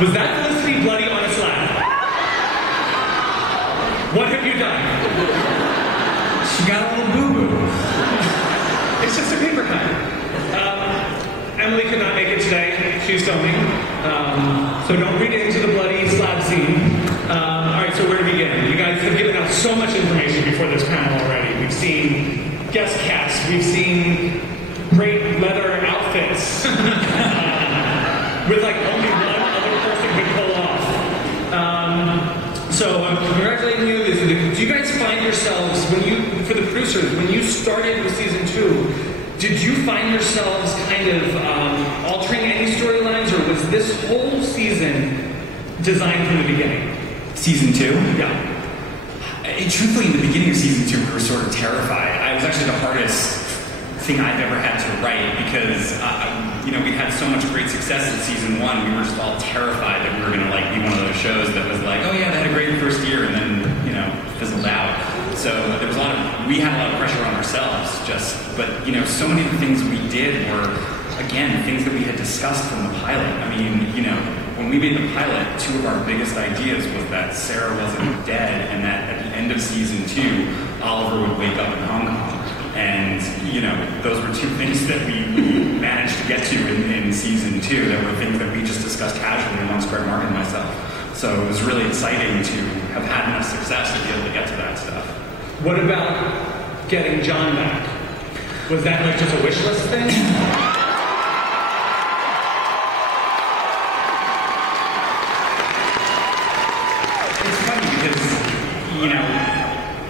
Was that Felicity bloody on a slab? What have you done? She got a little boo-boo. It's just a paper cut. Emily could not make it today. She's filming. So don't read into the bloody slab scene. Alright, so where to begin? You guys have given out so much information before this panel already. We've seen guest casts. We've seen great leather outfits. With like only one other person could pull off. So I'm congratulating you. Do you guys find yourselves, for the producers, when you started with season 2, did you find yourselves kind of altering any storylines, or was this whole season designed from the beginning? Season 2? Yeah. Truthfully, in the beginning of season 2, we were sort of terrified. It was actually the hardest thing I've ever had to write because, we had so much great success in season 1. We were just all terrified that we were going to be one of those shows that was like, oh yeah, they had a great first year and then, fizzled out. So there was we had a lot of pressure on ourselves but so many of the things we did were, again, things that we had discussed from the pilot. I mean, when we made the pilot, 2 of our biggest ideas was that Sarah wasn't dead and that at the end of season 2, Oliver would wake up in Hong Kong. And, those were 2 things that we managed to get to in season 2 that were things that we just discussed casually amongst Greg Mark and myself. So it was really exciting to have had enough success to be able to get to that stuff. What about getting John back? Was that just a wish list thing? It's funny because,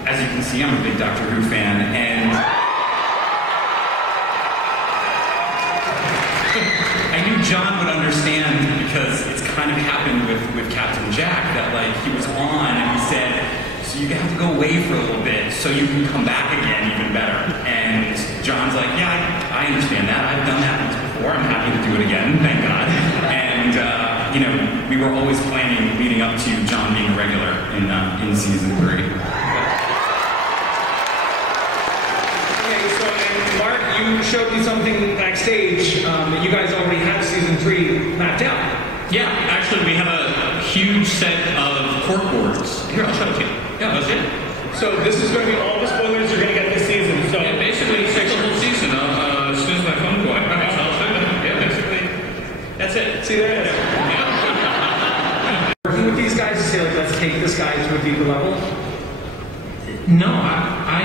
as you can see, I'm a big Doctor Who fan, and I knew John would understand because it's kind of happened with Captain Jack that he was on and he said, so you have to go away for a little bit so you can come back again even better. And John's like, yeah, I understand that. I've done that once before. I'm happy to do it again, thank God. And we were always planning leading up to John being a regular in season 3. You showed me something backstage that you guys already have season 3 mapped out. Yeah, actually we have a huge set of cork boards. Here, I'll show it to you. Yeah, that's it. So this is going to be all the spoilers you're going to get this season. So yeah, basically it's the whole season. As soon as my phone goes, I'll show them. Yeah, basically. That's it. See, there it is. Yeah. Working with these guys to say, let's take this guy to a deeper level? No, I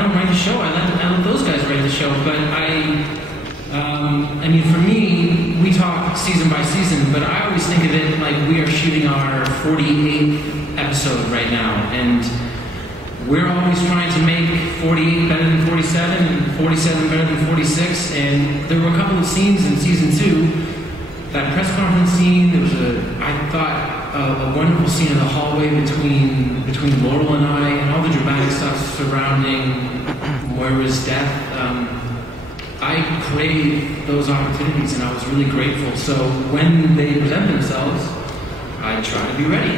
don't write the show. I let those guys write the show. But for me, we talk season by season. But I always think of it like we are shooting our 48th episode right now, and we're always trying to make 48 better than 47, and 47 better than 46. And there were a couple of scenes in season 2. That press conference scene. There was I thought. A wonderful scene in the hallway between Laurel and I, and all the dramatic stuff surrounding Moira's death. I craved those opportunities, and I was really grateful. So when they present themselves, I try to be ready.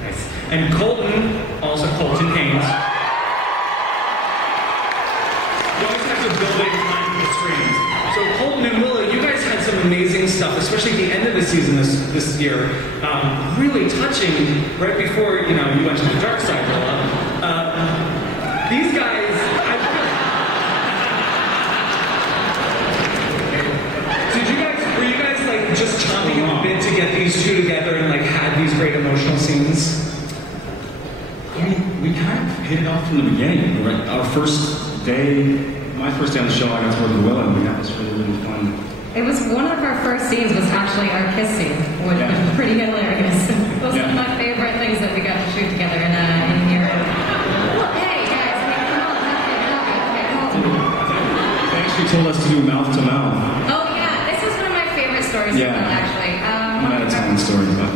Nice. And Colton Haynes. You always have to build it behind the screens. So Colton and Willa, you guys had some amazing stuff, especially at the end of the season this year. Really touching right before you went to the dark side, Willa. These guys, were you guys just chomping at the bit to get these 2 together and had these great emotional scenes? I mean, we kind of hit it off from the beginning. Right? Our first day, my first day on the show, I got to work with Willa, and we had this really fun. It was one of our first scenes was actually our kiss scene, which was pretty hilarious. Those are my favorite things that we got to shoot together in here. Well, hey guys, come on, They actually told us to do mouth to mouth. Oh yeah, this is one of my favorite stories actually. I'm not telling stories, but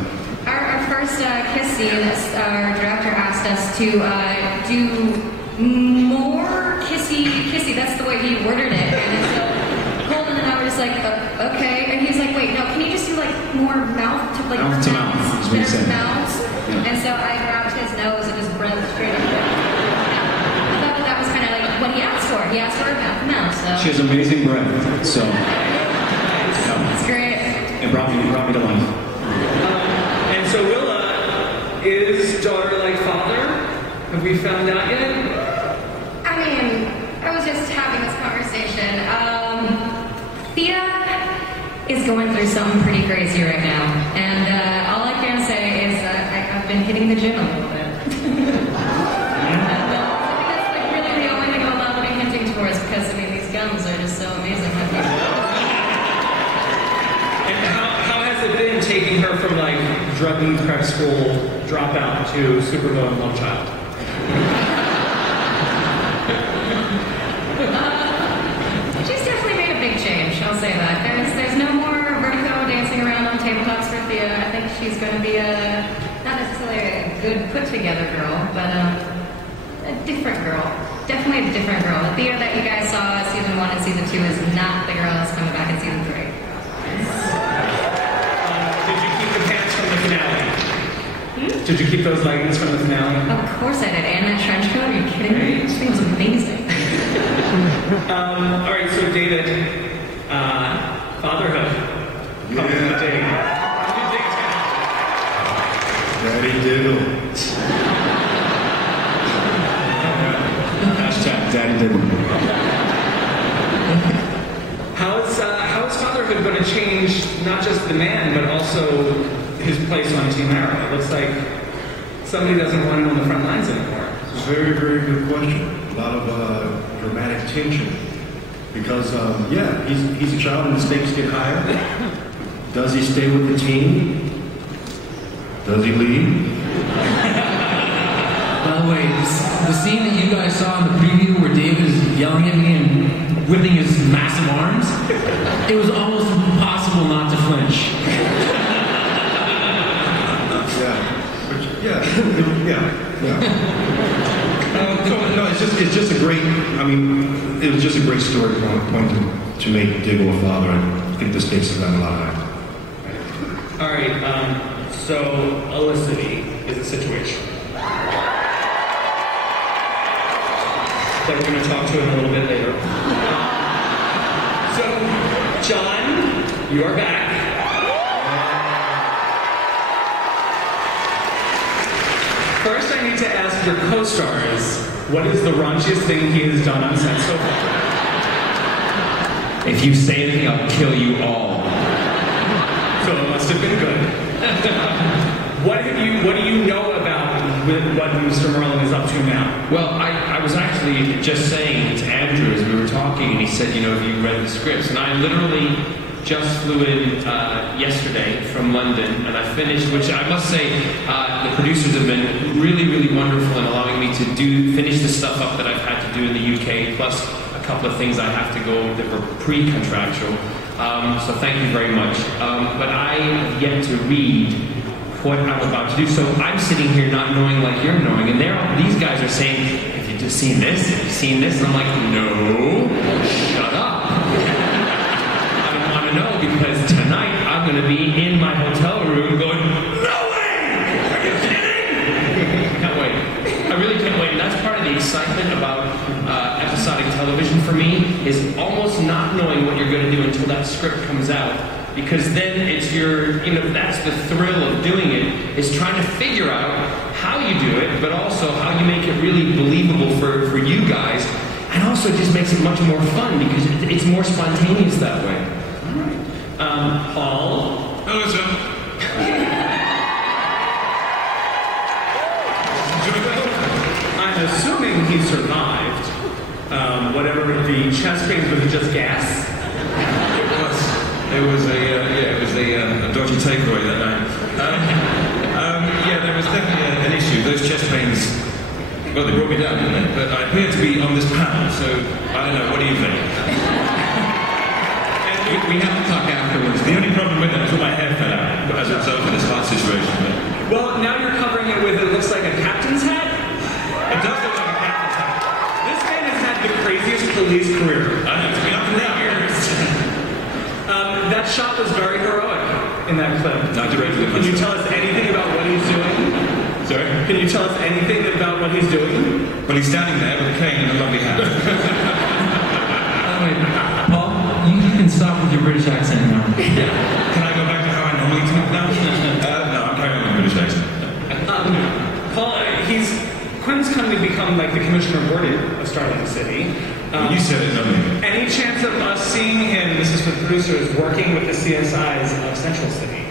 our first kiss scene, our director asked us to do more kissy. That's the way he ordered it. And so Colton and I were just like, okay. And he's like, wait, no, can you just do more mouth to mouth to mouth? Mouths. Yeah. And so I grabbed his nose and just breathed straight up. I thought that was kind of what he asked for. He asked for a mouth to mouth. So she has amazing breath. So it's great. and brought me to life. And so Willa is daughter like father? Have we found out yet? I mean, I was just having this conversation. Thea is going through something pretty crazy right now. And all I can say is I've been hitting the gym a little bit. I think that's like really the only thing I'm allowed to be hinting towards because, I mean, these gums are just so amazing. And how has it been taking her from like druggy prep school dropout to supervillain love child? She's definitely made a big change, I'll say that. There's no more vertigo dancing around on tabletops for Thea. I think she's going to be not necessarily a good put-together girl, but a different girl. Definitely a different girl. The Thea that you guys saw in season 1 and season 2 is not the girl that's coming back in season 3. Did you keep the pants from the finale? Did you keep those leggings from the finale? Of course I did. And that trench coat, are you kidding me? This thing was amazing. All right, so David, fatherhood. Coming to the day. Daddy Diggle. Hashtag Daddy Diggle. How's fatherhood going to change not just the man, but also his place on Team Arrow? It looks like somebody doesn't want him on the front lines anymore. It's a very, very good question. A lot of dramatic tension. Because, he's a child and the stakes get higher. Does he stay with the team? Does he leave? By the way, the scene that you guys saw in the preview where David is yelling at me and whipping his massive arms, it was almost impossible not to flinch. No, it's just a great. I mean, it was just a great story point to make Diggle a father. I think the stakes have gotten a lot higher. All right, so Felicity is a situation that we're going to talk to in a little bit later. So, John, you are back. First, I need to ask your co-stars, what is the raunchiest thing he has done on set so far? If you say anything, I'll kill you all. So it must have been good. What do you know about what Mr. Merlin is up to now? Well, I was actually just saying to Andrew as we were talking, and he said, have you read the scripts? And I literally just flew in yesterday from London, and I finished, which I must say, the producers have been really, really wonderful in allowing me to finish the stuff up that I've had to do in the UK, plus a couple of things I have to go that were pre-contractual. So thank you very much. But I have yet to read what I'm about to do. So I'm sitting here not knowing like you're knowing, and these guys are saying, have you just seen this? Have you seen this? And I'm like, no, shut up. I don't want to know because tonight I'm going to be in my hotel room going, no way! Are you kidding? Can't wait. I really can't wait. And that's part of the excitement about episodic television for me, is almost not knowing what you're going to do until that script comes out. Because then it's that's the thrill of doing it, is trying to figure out how you do it, but also how you make it really believable for you guys. And also it just makes it much more fun because it's more spontaneous that way. All right. Paul? Hello, sir. I'm assuming he survived. Whatever the chest pains, was it just gas? It was a dodgy takeaway that night. There was definitely an issue. Those chest pains, well, they brought me down, didn't they? But I appear to be on this panel, so I don't know. What do you think? We had to talk afterwards. The only problem with that is my hair fell out as a result of this heart situation. Well, now you're covering it with, it looks like a captain's hat? It does look like a captain's hat. This man has had the craziest police career. I know, it's been up and down. That shot was very heroic in that clip. Not directly. Can you tell us anything about what he's doing? Sorry? Can you tell us anything about what he's doing? Well, he's standing there with a cane and a lovely hat. Wait, Paul, you can stop with your British accent now. Can I go back suddenly become like the commissioner boarded of Starling City. You said it, don't you? Any chance of us seeing him, this is for the producers, working with the CSIs of Central City?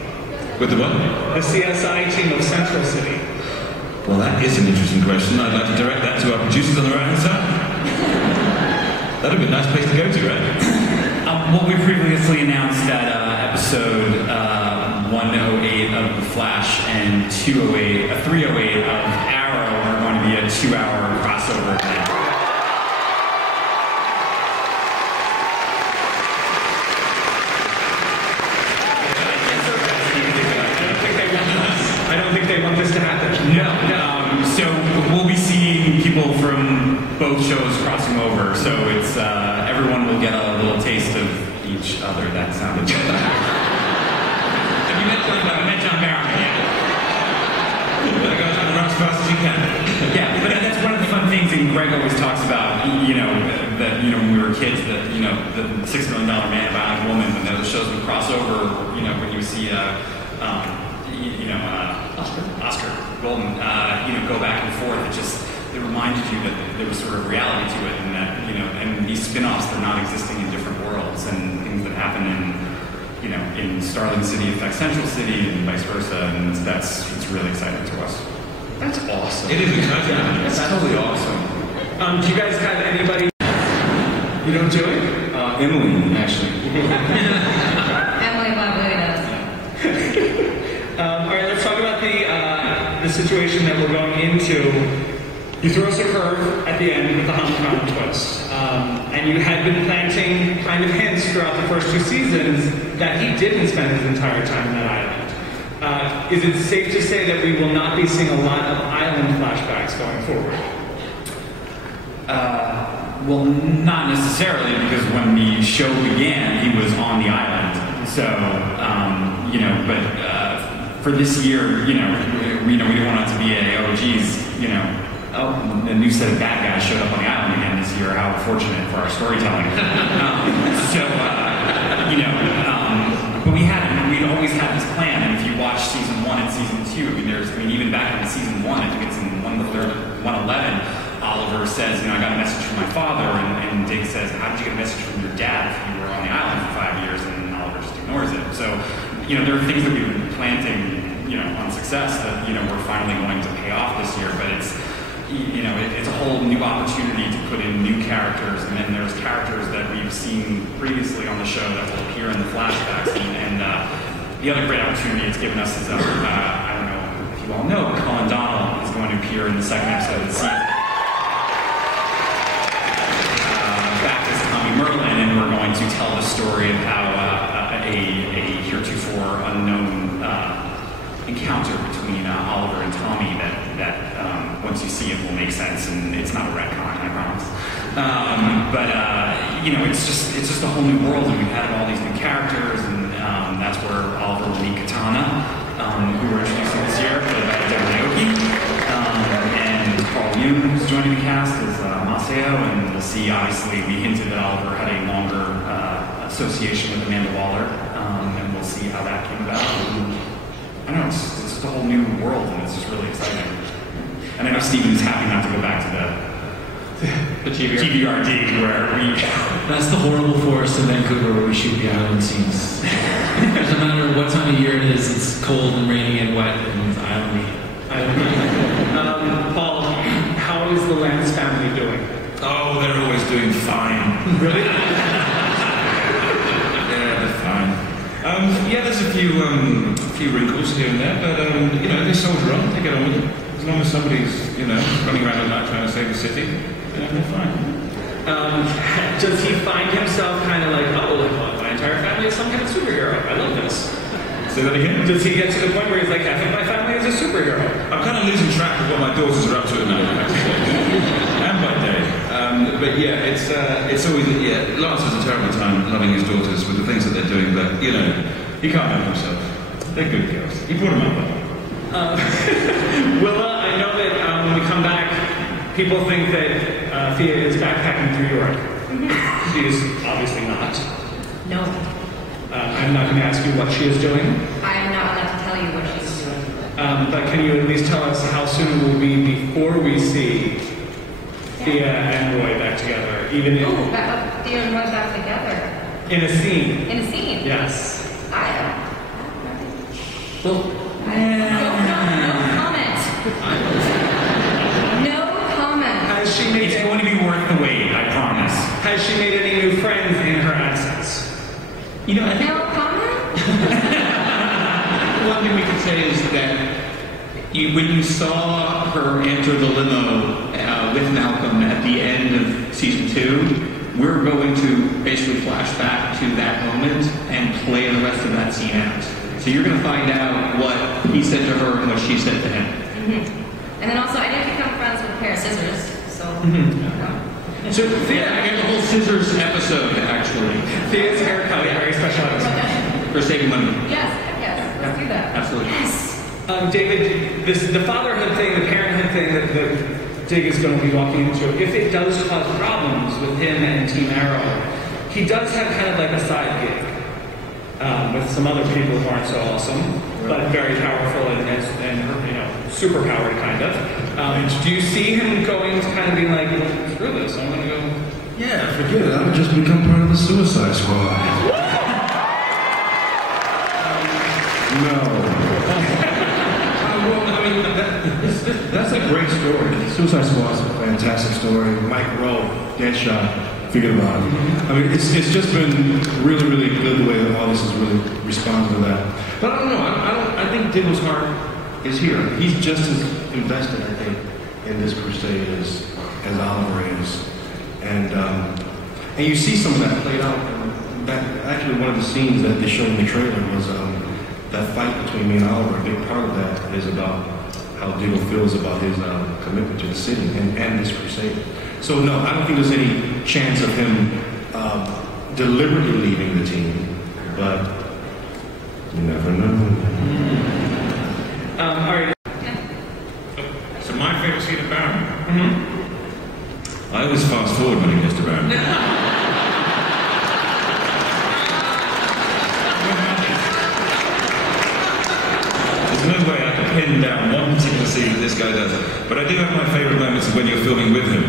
With the what? The CSI team of Central City. Well, that is an interesting question. I'd like to direct that to our producers on the right-hand side. That'd be a nice place to go to, right? What we previously announced that episode 108 of The Flash and 308 of Arrow are going to be a 2-hour crossover event. I don't think they want this to happen. No. So we'll be seeing people from both shows crossing over. So it's everyone will get a little taste of each other. That sounded good. Have you met John Barron? Yeah. Gotta go down the run as fast as you can. Yeah, but that's one of the fun things. And Greg always talks about, that when we were kids, that the $6 Million Man, Bionic Woman, when those shows would cross over. When you see Oscar Golden, go back and forth. It reminded you that there was sort of reality to it, and that and these spin-offs, they're not existing in different worlds, and things that happen in Starling City affect Central City, and vice versa, and it's really exciting to us. That's awesome. It is exciting. It's totally awesome. Do you guys have anybody? You don't do it? Emily, actually. Emily probably does. All right, let's talk about the situation that we're going into. You throw us a curve at the end with the homecoming twist. And you had been planting kind of hints throughout the first 2 seasons that he didn't spend his entire time on that island. Is it safe to say that we will not be seeing a lot of island flashbacks going forward? Well, not necessarily, because when the show began, he was on the island. So, but for this year, we didn't want it to be the new set of bad guys showed up on the island again this year. How fortunate for our storytelling. But we'd always had this plan, and if you watch season 1 and season 2, even back in season 1, I think it's in 111. Oliver says, I got a message from my father, and Diggle says, how did you get a message from your dad if you were on the island for 5 years? And Oliver just ignores it. So, there are things that we've been planting, on success that, we're finally going to pay off this year, but it's a whole new opportunity to put in new characters, and then there's characters that we've seen previously on the show that will appear in the flashbacks, and the other great opportunity it's given us is, I don't know if you all know, but Colin Donnell is going to appear in the second episode of the season. Merlin, and we're going to tell the story of how a heretofore unknown encounter between Oliver and Tommy that once you see it will make sense, and it's not a retcon, I promise. It's just a whole new world, and we've had all these new characters, and that's where Oliver will meet Katana, who we're introducing this year, played by Deborah Aoki, and Carl Yoon, who's joining the cast as Maceo, and we'll see, obviously, we hinted that Oliver had a longer association with Amanda Waller, and we'll see how that came about. I don't know, it's just a whole new world, and it's just really exciting. And I know Steven's happy not to go back to the GVRD, where we... That's the horrible forest in Vancouver where we shoot the island scenes. Doesn't matter what time of year it is, it's cold and rainy and wet, and it's islandy. Paul, how is the Lance family doing? Oh, they're always doing fine. Really? Yeah, they're fine. There's a few wrinkles here and there, but they soldier on, they get on with it. As long as somebody's, running around at night trying to save the city, they're fine. Does he find himself kind of like, my entire family is some kind of superhero? I love this. Say that again? Does he get to the point where he's like, I think my family is a superhero? I'm kind of losing track of what my daughters are up to at night, actually. And by day. It's always, Lance has a terrible time loving his daughters with the things that they're doing, but, he can't help himself. They're good girls. He brought them up. Willa, I know that when we come back, people think that Thea is backpacking through Europe. She is obviously not. No. I'm not going to ask you what she is doing. I am not allowed to tell you what she's doing. But can you at least tell us how soon it will be before we see Thea and Roy back together? Even in, Thea and Roy back together. In a scene. In a scene? Yes. No comment. No comment. Has she made It's going to be worth the wait, I promise. Has she made any new friends in her absence? You know, I think No comment? one thing we could say is that when you saw her enter the limo with Malcolm at the end of season 2, we're going to basically flash back to that moment and play the rest of that scene out. So you're going to find out what he said to her and what she said to him. Mm-hmm. And then also, I did become friends with a pair of scissors, so... So Thea, I got the whole scissors episode, actually. Thea's haircut, very special episode. For saving money. Yes, let's do that. Absolutely. Yes. David, the fatherhood thing, the parenthood thing that Dig is going to be walking into, if it does cause problems with him and Team Arrow, he does have kind of like a side gig with some other people who aren't so awesome, but very powerful and you know, super powered kind of. Do you see him going to kind of be like, screw this, I'm going to go... Yeah, forget it. I would just become part of the Suicide Squad. No. Well, I mean, that's a great story. Suicide Squad's a fantastic story. Mike Rowe, Deadshot, forget about it. I mean, it's just been really, really good the way that all this has really responded to that. But I don't know. I think Diggle's heart is here. He's just as invested, I think, in this crusade as Oliver is. And you see some of that played out. Actually, one of the scenes that they showed in the trailer was that fight between me and Oliver. A big part of that is about how Diggle feels about his commitment to the city and this crusade. So no, I don't think there's any chance of him deliberately leaving the team, but you never know. All right. So my favourite scene of Baron. I always fast forward when it gets to Baron. There's no way I can pin down one particular scene that this guy does. But I do have my favourite moments of when you're filming with him.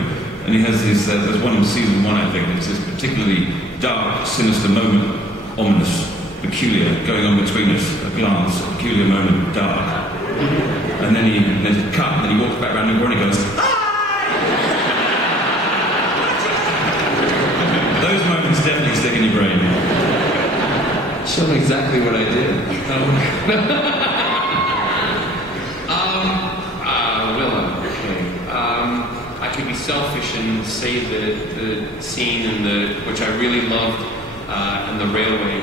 And he has this, there's one in season 1, I think, it's this particularly dark, sinister moment, ominous, peculiar, going on between us, a glance, a peculiar moment, dark. And then there's a cut, and then he walks back around the corner and he goes, those moments definitely stick in your brain. Show me exactly what I did. Willa, okay. I could be selfish and say the scene which I really loved in the railway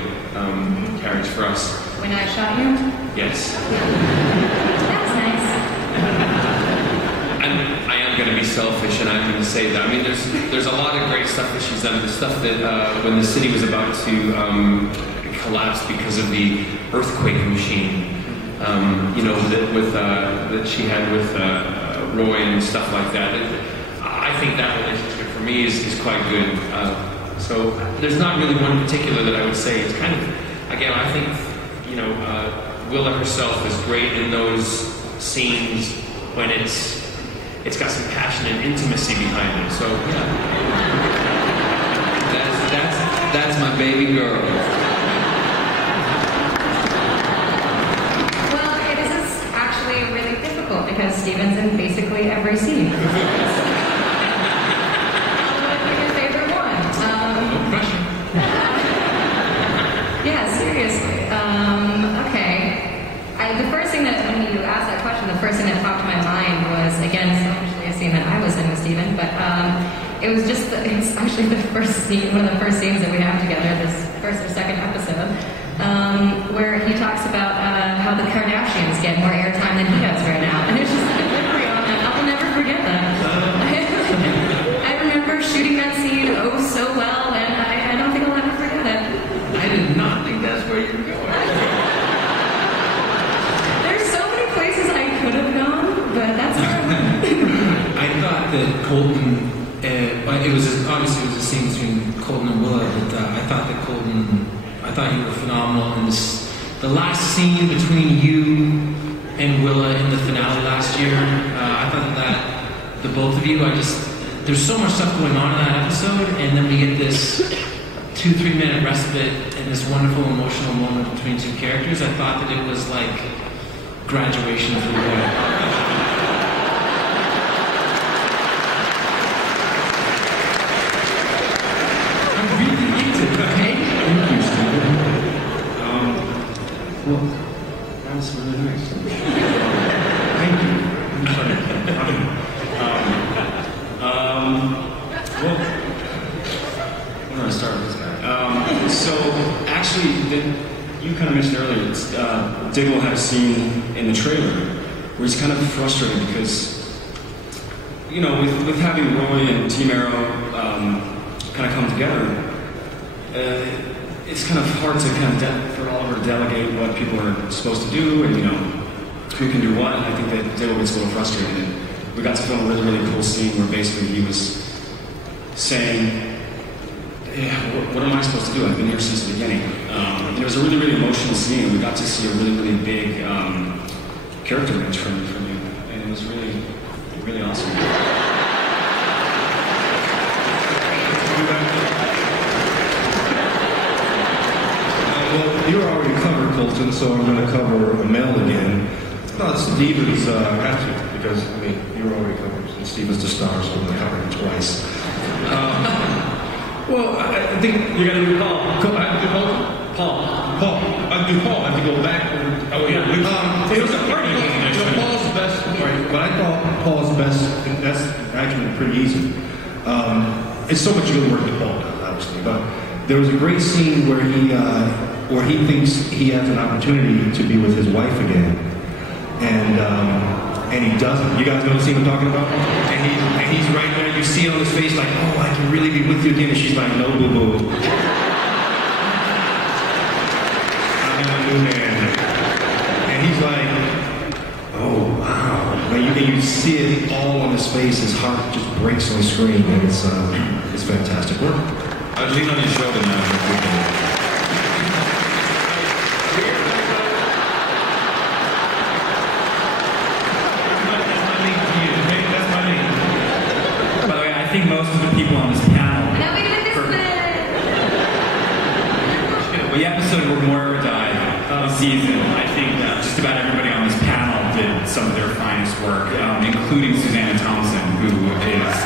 carriage for us. When I shot you? Yes. That's nice. And I am going to be selfish, and I'm going to say that. I mean, there's a lot of great stuff that she's done. The stuff that when the city was about to collapse because of the earthquake machine, you know, that she had with Roy and stuff like that. I think that relationship for me is quite good. So there's not really one particular that I would say. It's kind of, again, I think, you know, Willa herself is great in those scenes when it's got some passion and intimacy behind it. So yeah, that's my baby girl. Well, it is actually really difficult because Steven's in basically every scene. What would be your favorite one? No pressure. Yeah, seriously. Okay. The first thing that, when you asked that question, the first thing that popped to my mind was, again, selfishly a scene that I was in with Steven, but it was actually the first scene, one of the first scenes that we have together, this first or second episode, where he talks about how the Kardashians get more airtime than he does right now. And it's just a memory on that. I'll never forget that. I remember shooting that scene so well, and I don't think I'll ever forget it. I did not think that's where you were going. There's so many places I could have gone, but that's where I went. I thought that Colton, it was obviously it was a scene between Colton and Willa, but I thought that Colton, I thought you were phenomenal. And the last scene between you and Willa in the finale last year. I thought that the both of you, there's so much stuff going on in that episode, and then we get this 2-3 minute respite and this wonderful emotional moment between two characters. I thought that it was like graduation for Willa. I'm really into it, okay? Thank you, Stephen. Well, that was really nice. Thank you. I'm sorry. Well, where do I start with this guy? So, actually, you kind of mentioned earlier, Diggle had a scene in the trailer where he's kind of frustrated because, you know, with having Roy and Team Arrow kind of come together, it's kind of hard to kind of for Oliver to delegate what people are supposed to do and, you know, who can do what. And I think that Diggle gets a little frustrated. And we got to film a really, really cool scene where basically he was saying, yeah, what am I supposed to do? I've been here since the beginning. And it was a really, really emotional scene. We got to see a really, really big character match from you. And it was really, really awesome. Well, you're already covered, Colton, so I'm going to cover Amell again. No, Stephen's attitude, because, I mean, you're already covered, and Stephen's the star, so I'm going to cover him twice. Well, I think You're gonna do Paul. I have to do Paul. I do Paul. I have to go back. Oh yeah. It was a party. Paul's best, right? But I thought Paul's best. That's actually pretty easy. It's so much good work that Paul does, obviously. But there was a great scene where he thinks he has an opportunity to be with his wife again, and he doesn't. You guys know the scene I'm talking about? And he's right there. You see on his face like, oh, I can really be with you again. And she's like, no, boo boo. I'm a new man. And he's like, oh wow. And you see it all on his face. His heart just breaks on the screen, and it's fantastic work. I'd lean on your shoulder now. I think most of the people on this panel. Now we do this The episode where Moira died this season, I think just about everybody on this panel did some of their finest work, including Susanna Thompson, who is.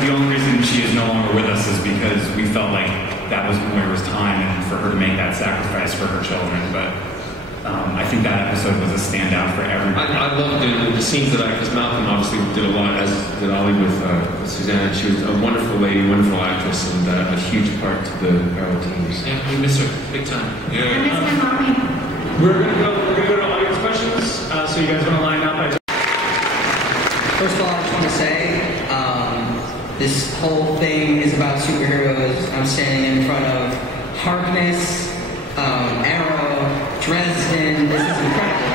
The only reason she is no longer with us is because we felt like that was Moira's time and for her to make that sacrifice for her children. But I think that episode was a standout for everybody. I loved the scenes that because Malcolm obviously did a lot, as did Ollie with Susanna. She was a wonderful lady, wonderful actress, and a huge part to the Arrow teams. Yeah, we miss her big time. I miss my mommy. We're gonna go to audience questions. So you guys want to line up? First of all, I just want to say, this whole thing is about superheroes. I'm standing in front of Harkness, Arrow, Dresden. This is incredible.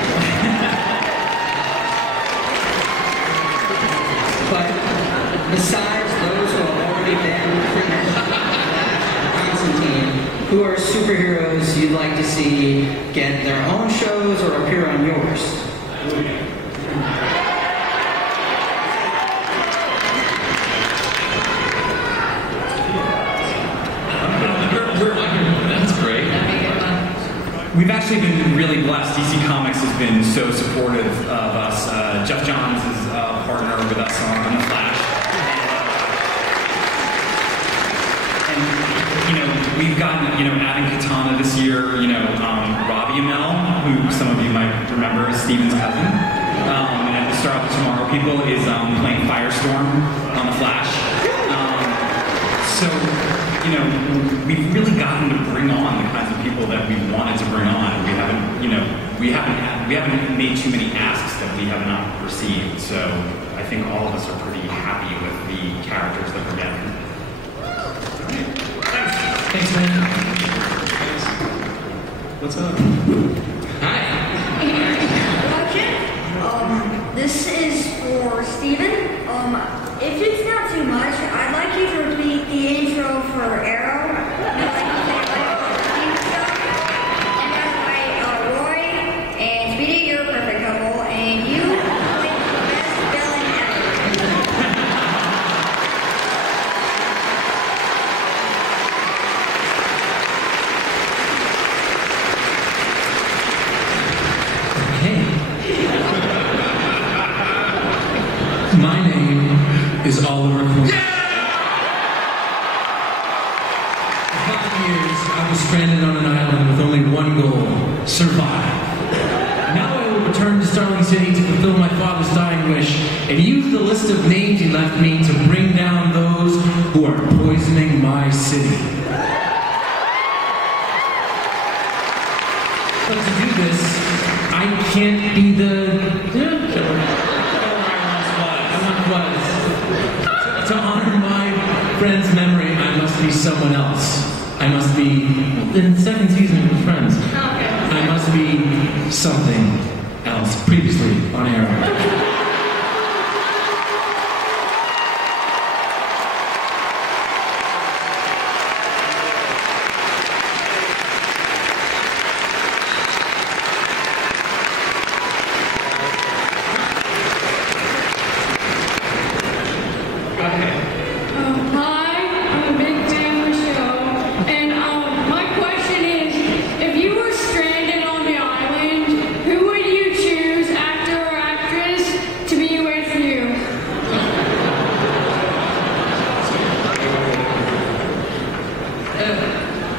But besides those who have already been Constantine, who are superheroes you'd like to see get their own shows or appear on yours? We've actually been really blessed. DC Comics has been so supportive of us. Jeff Johns is a partner with us on The Flash. And, you know, we've gotten, adding Katana this year, Robbie Amell, who some of you might remember as Steven's cousin, and the Star of the Tomorrow People is playing Firestorm on The Flash. So, we've really gotten to bring on the kinds of people that we wanted to bring on. We haven't made too many asks that we have not received. So I think all of us are pretty happy with the characters that we're getting. Thanks, man. What's up? Hi. Okay. This is for Steven. If it's not too much, I'd like you to repeat the intro for Arrow. My name is Oliver Queen. For 5 years, I was stranded on an island with only one goal: survive. Now I will return to Starling City to fulfill my father's dying wish and use the list of names he left me to bring down those who are poisoning my city. But to do this, I can't be the killer. I want was. To honor my friend's memory, I must be someone else. I must be, in the second season of Friends, I must be something else. Previously on Arrow.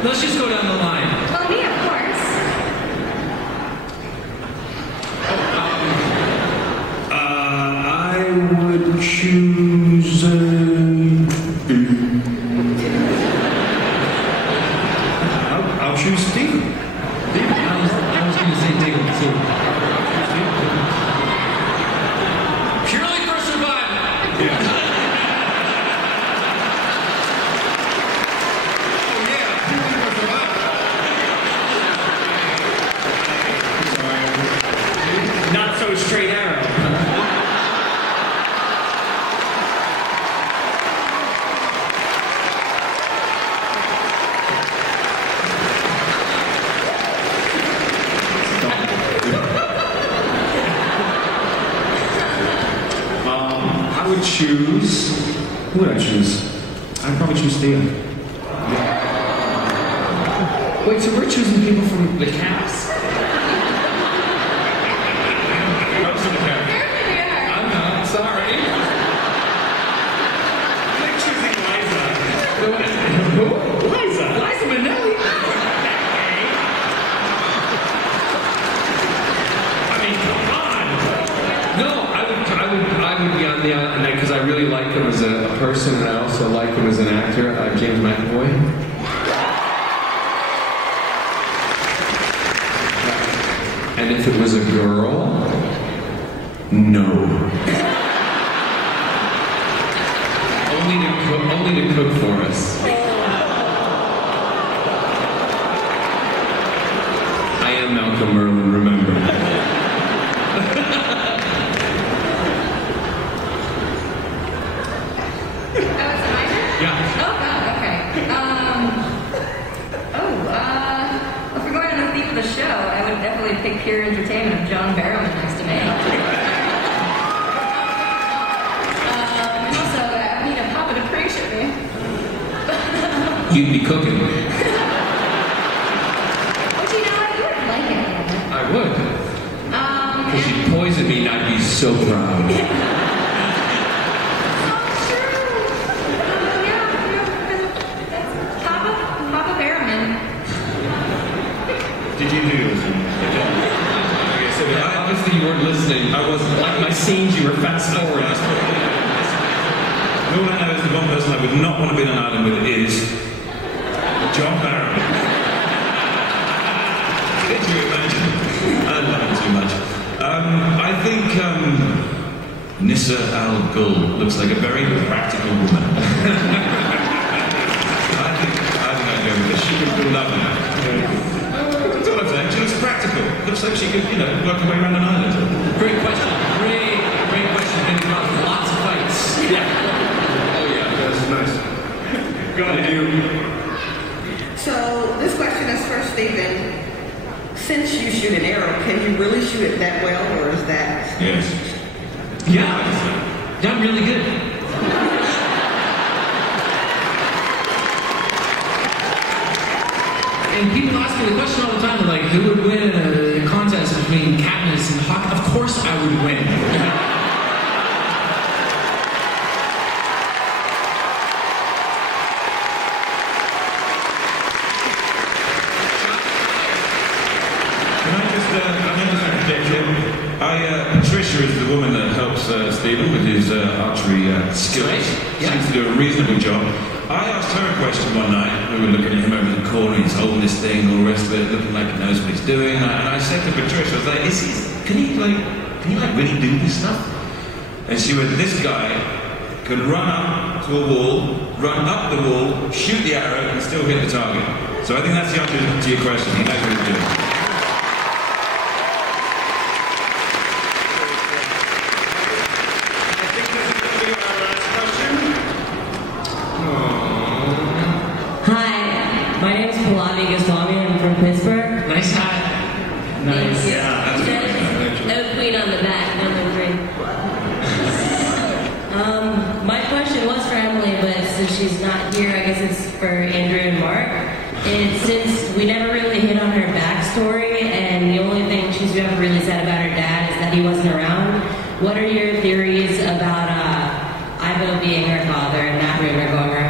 Let's just go down the line. Oh, me, of course. I would choose. I'll choose Steve. I was going to say Diggle too. Purely for survival. Not so straight arrow. I would choose. Who would I choose? I'd probably choose Thea. Wait, so we're choosing people from the cast? I'm not, sorry. I'm choosing Liza. Who? Liza Minnelli? I mean, come on. No, I would be on the island because I really like him as a person, and I also like him as an actor. James McAvoy. And if it was a girl, no. Only to cook for us. I am Malcolm Merlin, remember. Oh, God, okay. If we're going on the theme of the show, I would definitely pick pure entertainment of John Barrowman next to me. And also, I need a Papa to appreciate me. You'd be cooking. But you know what? You wouldn't like it. I would. Because you'd poison me and I'd be so proud. Papa Barrowman. Did you do yours? Okay, so Obviously you weren't listening. I wasn't. Like my scenes, you were fast forward. All I know is the one person I would not want to be on an island with is John Barrowman. Did you imagine? I love him too much. I think Nissa Al Ghul looks like a very practical woman. I think I'd go with this. She would love that. That's all I'm saying. She looks practical. Looks like she could, work her way around an island. Great question. Great question. Been across lots of fights. Yeah. That's nice. Go ahead. So this question is for Stephen. Since you shoot an arrow, can you really shoot it that well, or is that? Yes. Yeah. I'm really good. And people ask me the question all the time, like, who would win a contest between Katniss and Hawk? Of course I would win. Stephen, with his archery skills. Seems to do a reasonable job. I asked her a question one night. We were looking at him over the corner. He's holding this thing, all the rest of it, looking like he knows what he's doing. And I said to Patricia, I was like, can he really do this stuff? And she went, this guy can run up to a wall, run up the wall, shoot the arrow, and still hit the target. So I think that's the answer to your question. He knows what he's doing. Nice hat. Nice. Yeah, that's good. Oak Queen on the back, number 3. My question was for Emily, but since she's not here, I guess it's for Andrew and Mark. And since we never really hit on her backstory, and the only thing she's ever really said about her dad is that he wasn't around, what are your theories about Ivo being her father and that rumor going around?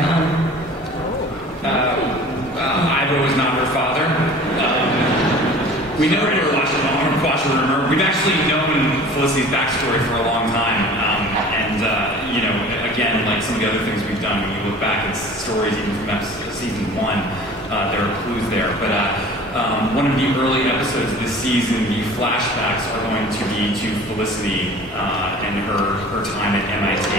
Ivo was not her father. We never did watch the rumor. We've actually known Felicity's backstory for a long time. You know, again, like some of the other things we've done, when you look back at stories even from season 1, there are clues there. But one of the early episodes of this season, the flashbacks are going to be to Felicity and her time at MIT.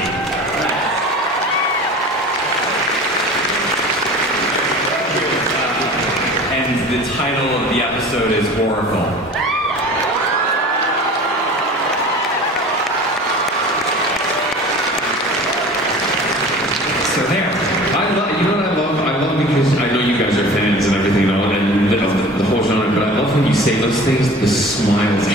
And the title of the episode is Oracle. So there. You know what I love? I love because I know you guys are fans and everything, you know, and the whole genre, but I love when you say those things, the smiles.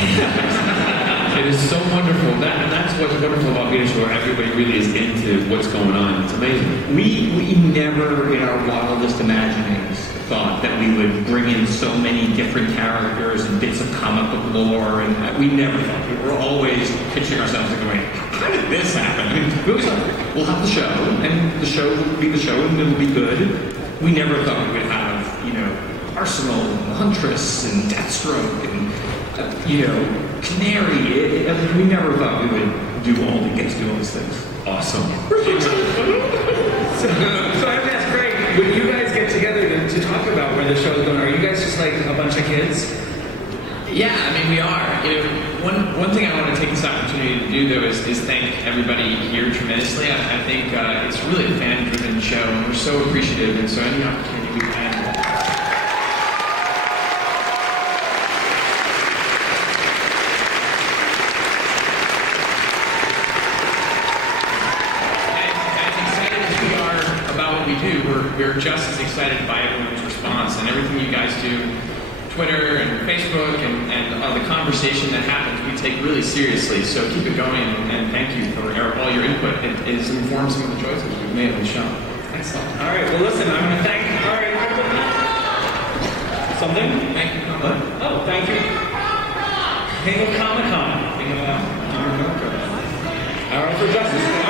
It is so wonderful. That's what's wonderful about being a show where everybody really is into what's going on. It's amazing. We never, in our wildest imaginings, thought that we would bring in so many different characters and bits of comic book lore, and we never thought. We were always picturing ourselves and going, how did this happen? I mean, we always thought, we'll have the show, and the show will be the show, and it'll be good. We never thought we would have, you know, Arsenal, and Huntress, and Deathstroke, and, you know, Canary. We never thought we would do all the get to do all these things. Awesome. So I have to ask Greg, when you guys get together to talk about where the show is going, are you guys just like a bunch of kids? Yeah, I mean, we are. You know, one thing I want to take this opportunity to do, though, is thank everybody here tremendously. I think it's really a fan-driven show, and we're so appreciative, and so any opportunity we can. As excited as we are about what we do, we're just as excited by everyone's response and everything you guys do. Twitter and Facebook and the conversation that happens, we take really seriously. So keep it going, and thank you for all your input. It has informed some of the choices we've made on the show. Excellent. All right, well, listen, I'm going to thank. All right, something? Thank you. What? Oh, thank you. Bingo Comic Con. Arrow for Justice.